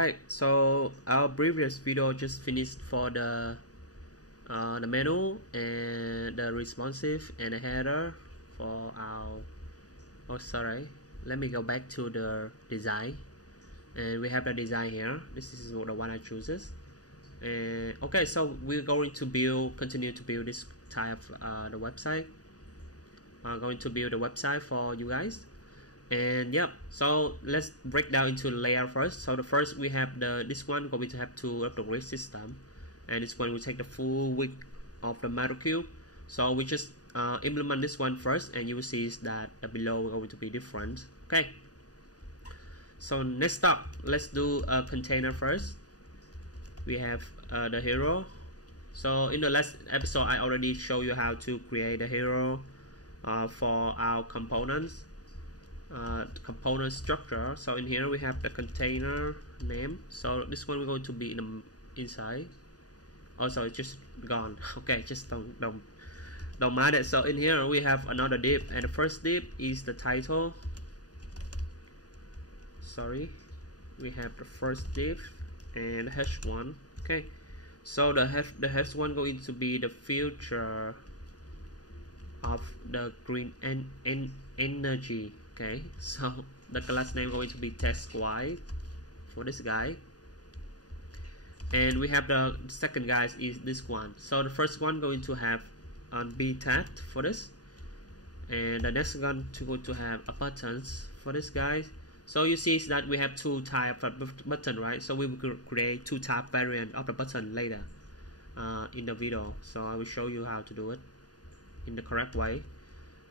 Alright, so our previous video just finished for the menu and the responsive and the header for our let me go back to the design, and we have the design here. This is the one I chooses. And okay, so we're going to continue to build this type of the website. I'm going to build a website for you guys. And yep, so let's break down into layer first. So the first we have this one going to have two of the grid system, and this one will take the full width of the matter cube. So we just implement this one first, and you will see that the below is going to be different. Okay, so next up, let's do a container first. We have the hero. So in the last episode I already showed you how to create a hero for our components. Component structure. So in here we have the container name. So this one we're going to be in the inside. Also it's just gone. Okay, just don't mind it. So in here we have another div, and the first div is the title. Sorry, we have the first div and the h1. Okay, so the h1 going to be the future of the green energy. Okay, so the class name going to be test y for this guy, and we have the second guy is this one. So the first one going to have be tagged for this, and the next one going to have a buttons for this guy. So you see that we have two type of button, right? So we will create two type variant of the button later in the video. So I will show you how to do it in the correct way.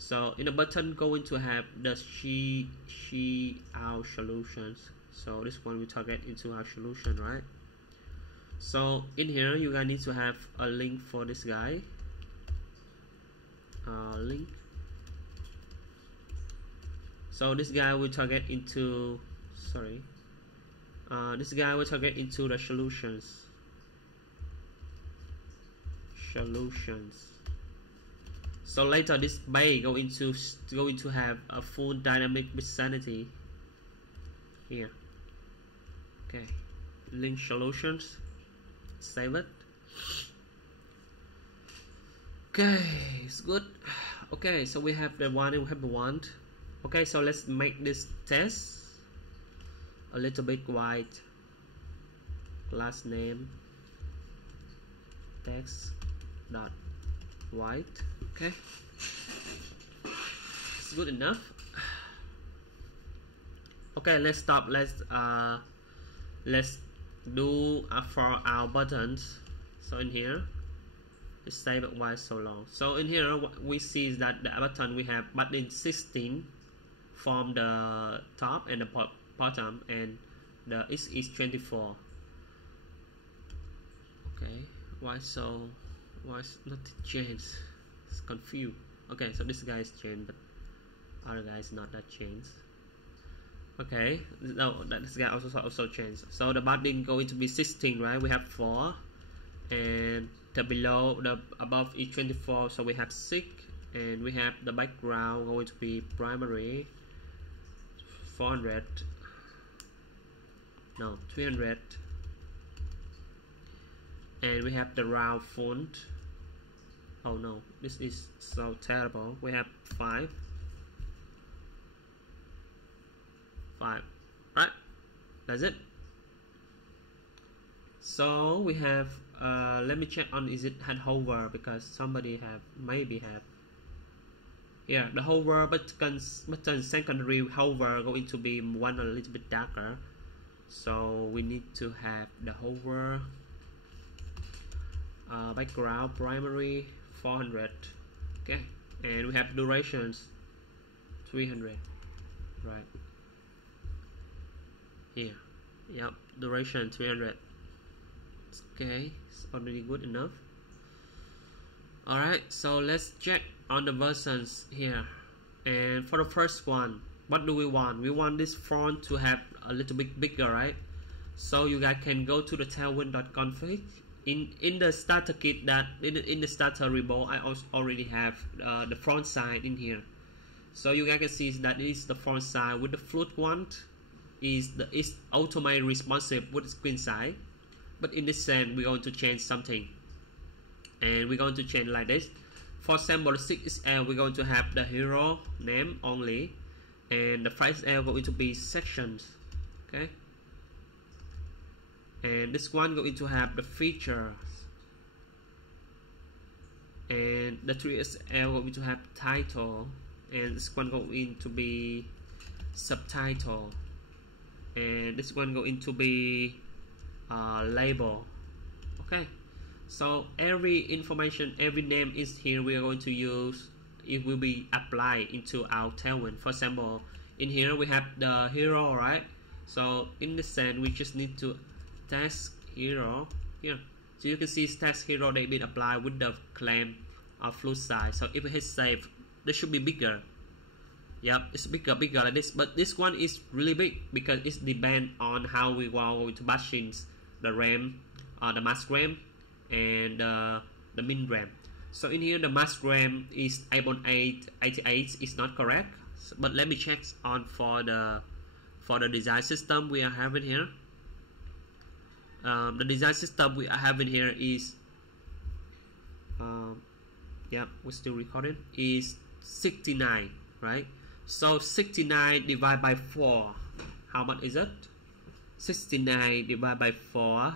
So in the button going to have the she our solutions. So this one we target into our solution, right? So in here you guys need to have a link for this guy. Link. So this guy will target into this guy will target into the solutions. So later this bay going to have a full dynamic vicinity here. Okay, link solutions, save it. Okay, it's good. Okay, so we have the one and we have the one. Okay, so let's make this test a little bit white. Class name text dot white. Okay, it's good enough. Okay, let's stop. Let's do for our buttons. So in here just save it. Why so long? So in here we see that the button we have button 16 from the top and the bottom, and the x is 24. Okay, why is not changed? It's confused. Okay, so this guy is changed, but other guy is not that changed. Okay, no, this guy also changed. So the button going to be 16, right? We have 4, and the below, the above is 24, so we have 6, and we have the background going to be primary 400, no 300, and we have the round font. Oh no, this is so terrible. We have 5, right? That's it. So we have let me check on is it had hover, because somebody maybe have here the hover button secondary hover going to be one a little bit darker. So we need to have the hover background primary 400. Okay, and we have durations 300, right here. Yep, duration 300. Okay, it's already good enough. Alright, so let's check on the versions here. And for the first one, what do we want? We want this font to have a little bit bigger, right? So you guys can go to the tailwind.config. In the starter kit, that in the starter repo, I also already have the font size in here. So you guys can see that this is the font size with the float one is automate responsive with screen size, but in this sense we're going to change something, and we're going to change like this. For example, the 6XL we're going to have the hero name only, and the 5XL going to be sections, okay, and this one going to have the features, and the 3XL going to have title, and this one going to be subtitle, and this one going to be label. Okay, so every information, every name is here we are going to use, it will be applied into our Tailwind. For example, in here we have the hero, right? So in this sense we just need to test hero here. So you can see test hero, they've been applied with the claim of float size. So if we hit save, this should be bigger. Yep, it's bigger like this, but this one is really big because it depends on how we want to batching the RAM, the mask RAM, and the min RAM. So in here the mask RAM is 8.888 is not correct, but let me check on for the design system we are having here. The design system we are having here is yeah, we're still recording, is 69, right? So 69 divided by 4, how much is it? 69 divided by 4,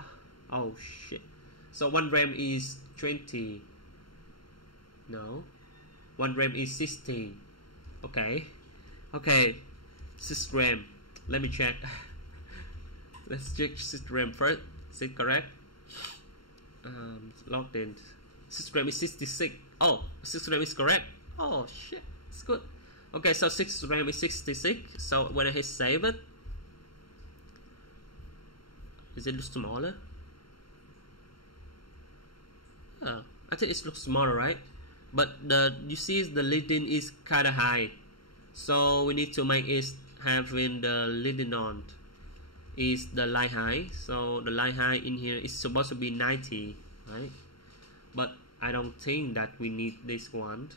oh shit, so 1 RAM is 20, no, 1 RAM is 60, okay, 6 RAM, let me check. Let's check 6 RAM first, is it correct? Logged in, 6 RAM is 66, oh, 6 RAM is correct, oh shit, it's good. Okay, so 6 RAM is 66, so when I hit save it, is it look smaller? I think it looks smaller, right? But you see the leading is kind of high, so we need to make it having the leading on is the line high. So the line high in here is supposed to be 90, right? But I don't think that we need this one.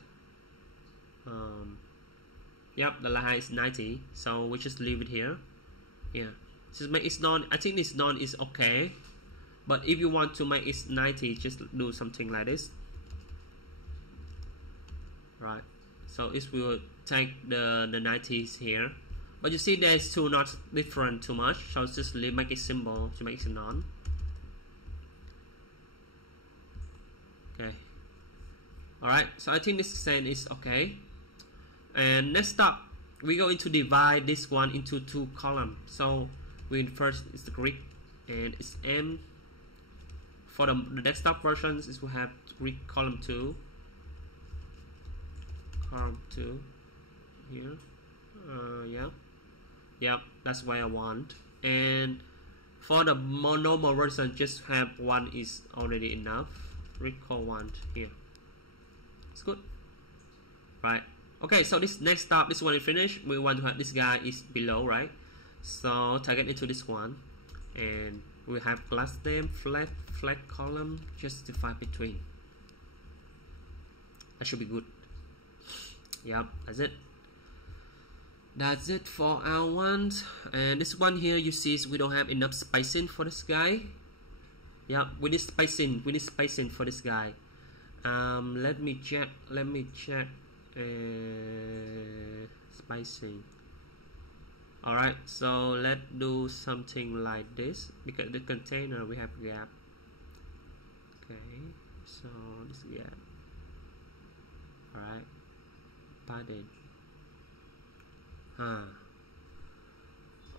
Yep, the line height is 90, so we just leave it here. Yeah, just make it none. I think this none is okay, but if you want to make it 90, just do something like this, right? So it will take the 90s here, but you see there's two not different too much, so just make it simple to make it none. Okay, all right, so I think this sense is okay. And next up, we're going to divide this one into 2 columns. So we first is the grid, and it's M. For the desktop versions, is we have grid column 2 here. Yeah, that's what I want. And for the more normal version, just have 1 is already enough. Grid column 1 here. It's good, right? Okay, so this next step, this one is finished. We want to have this guy is below, right? So target into this one, and we have class name flat column, just divide between. That should be good. Yep, that's it. That's it for our ones. And this one here, you see we don't have enough spacing for this guy. Yep, we need spacing. We need spacing for this guy. Let me check. Spacing. Alright, so let's do something like this, because the container we have gap. Okay, so this gap. Alright, padding.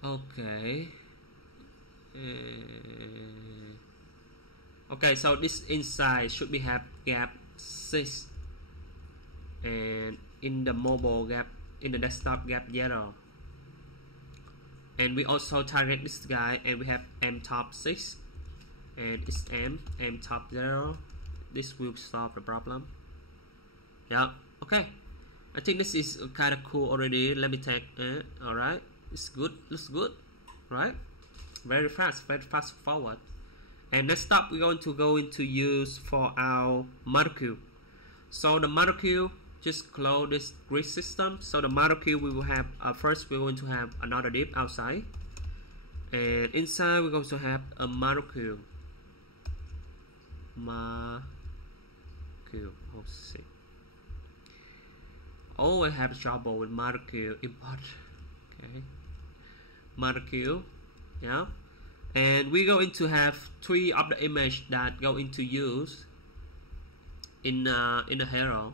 Okay. Okay, so this inside should be have gap 6, and in the mobile gap, in the desktop gap 0, and we also target this guy, and we have M top 6, and it's M top 0. This will solve the problem. Yeah, okay, I think this is kind of cool already. Let me take it. Alright, it's good, looks good, right? Very fast forward. And next up, we're going to go into use for our molecule. So the molecule, just close this grid system. So the molecule we will have first we're going to have another div outside. and inside we're going to have a molecule. Oh, I have trouble with molecule import. Okay, molecule, yeah, and we're going to have 3 of the image that go into use in the hero.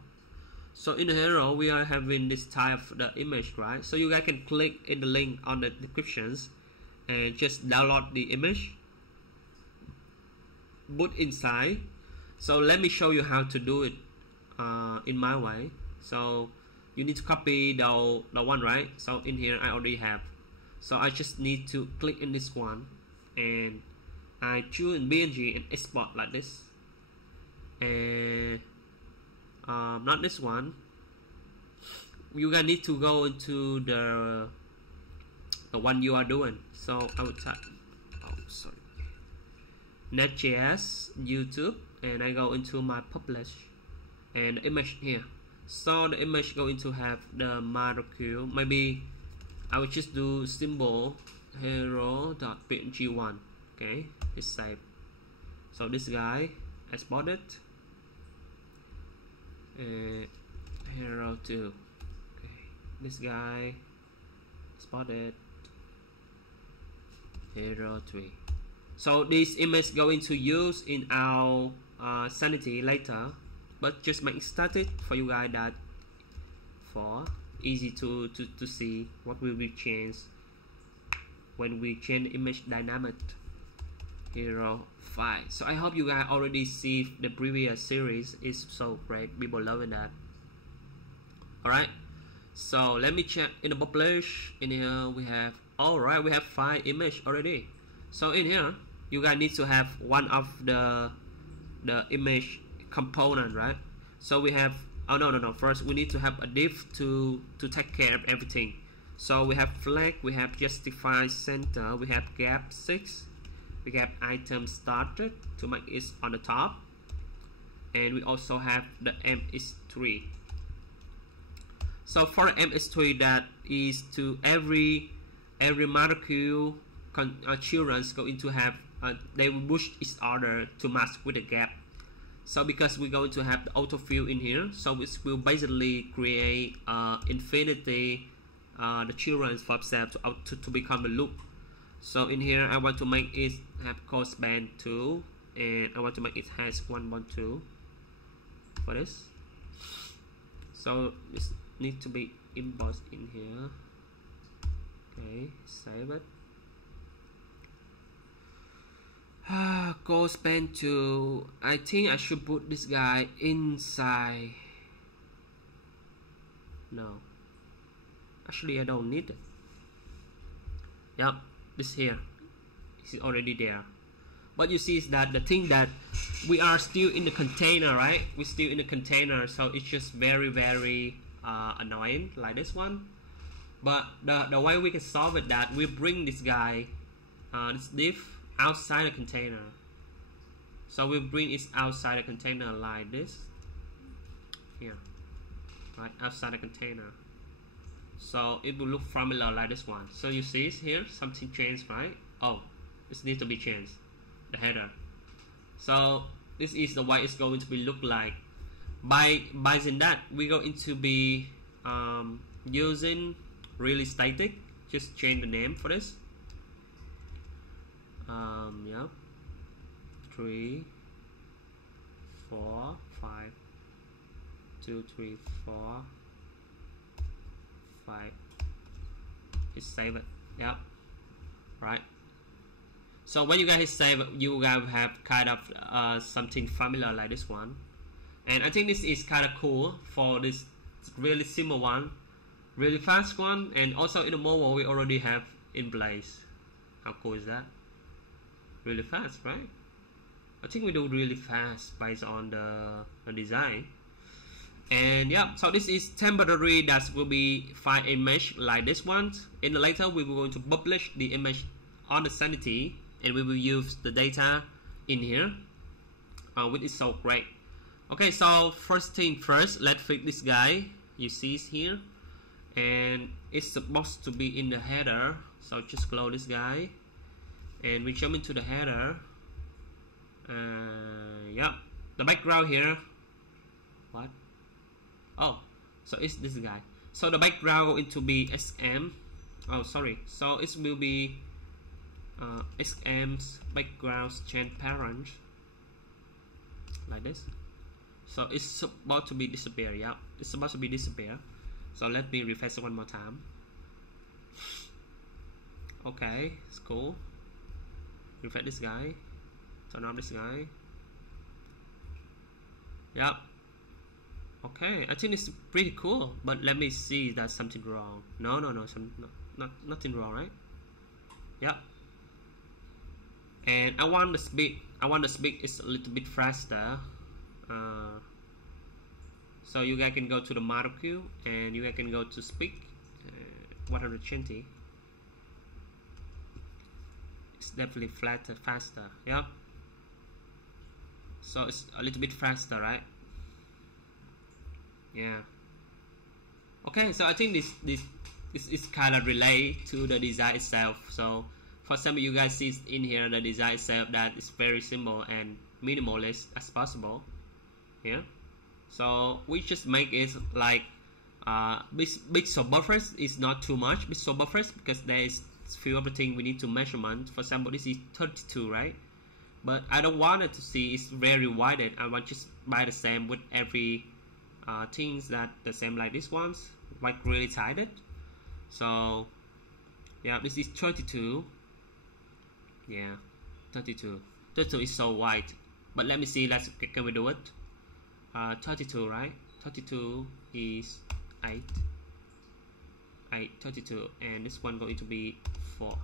So in the hero we are having this type of the image, right? So you guys can click in the link on the descriptions and just download the image, put inside. So let me show you how to do it in my way. So you need to copy the one, right? So in here I already have, so I just need to click in this one and I choose BNG and export like this, and not this one. You guys need to go into the one you are doing. So I will type, Next.js YouTube, and I go into my publish and the image here. So the image going to have the molecule. Maybe I will just do symbol hero.png1. Okay, it's saved. So this guy exported, hero 2. Okay, this guy exported, hero 3. So this image going to use in our sanity later, but just make it static for you guys, that for easy to see what will be changed when we change the image dynamic. Hero 5. So I hope you guys already see the previous series. Is so great, people loving that. Alright, so let me check in the publish. In here we have, alright, we have 5 images already. So in here you guys need to have one of the image component, right? So we have, oh no, first we need to have a div to take care of everything. So we have flag, we have justify center, we have gap 6, we have item started to make it on the top, and we also have the ms3. So for the ms3, that is to every molecule children's going to have they will push each other to match with the gap. So because we're going to have the autofill in here, so it will basically create infinity the children for themselves to become a loop. So in here I want to make it have code span 2, and I want to make it has 112 for this. So this need to be embossed in here. Okay, save it. Code span 2. I think I should put this guy inside. No, actually I don't need it. Yep, this here is already there. But you see is that the thing that we are still in the container, right? We're still in the container, so it's just very annoying like this one. But the way we can solve it, that we bring this guy, this div outside the container. So we bring it outside the container like this here, right, outside the container. So it will look familiar like this one. So you see here something changed, right? Oh, this needs to be changed, the header. So this is the way it's going to be look like. By using that, we're going to be using really static. Just change the name for this. Yeah, 3 4 5 2 3 4 5. Just save it. Yep, right. So when you guys hit save, you guys have kind of something familiar like this one. And I think this is kind of cool for this really simple one, really fast one, and also in the mobile we already have in place. How cool is that? Really fast, right? I think we do really fast based on the design. And yeah, so this is temporary, that will be 5 image like this one. In the later we will going to publish the image on the sanity, and we will use the data in here, which is so great. Okay, so first thing first, let's fix this guy. You see it here, and it's supposed to be in the header. So just close this guy, and we jump into the header. Yeah, the background here, what? Oh, so it's this guy. So the background going to be SM. Oh, sorry. So it will be SM's background change parent, like this. So it's about to be disappear. Yeah, it's about to be disappear. So let me refresh one more time. Okay, it's cool. Refresh this guy. Turn on this guy. Yeah. Okay, I think it's pretty cool. But let me see if there's something wrong. No, nothing wrong, right? Yeah. And I want the speed. Is a little bit faster. So you guys can go to the model queue and you guys can go to speed 120. It's definitely faster. Yeah. So it's a little bit faster, right? Yeah. Okay, so I think this is kind of related to the design itself. So for example, you guys see in here the design itself that is very simple and minimalist as possible. Yeah. So we just make it like pixel buffers is not too much pixel buffers, because there is few other things we need to measurement. For example, this is 32, right? But I don't want it to see it's very widened. I want just buy the same with every things that the same like this ones, like really tighted. So yeah, this is 32. Yeah, 32 is so wide. But let me see, can we do it? 32, right? 32 is 8, 32, and this one going to be 4,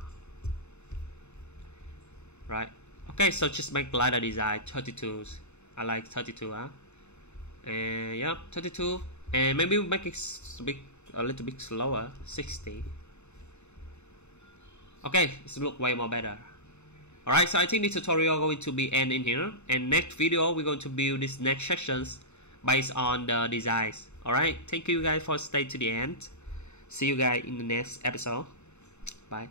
right? Okay, so just make glider design 32s. I like 32, huh? And yeah, 32, and maybe make it a little bit slower, 60. Okay, it's look way more better. Alright, so I think this tutorial going to be end in here, and next video we're going to build these next sections based on the designs. Alright, thank you guys for stay to the end. See you guys in the next episode. Bye.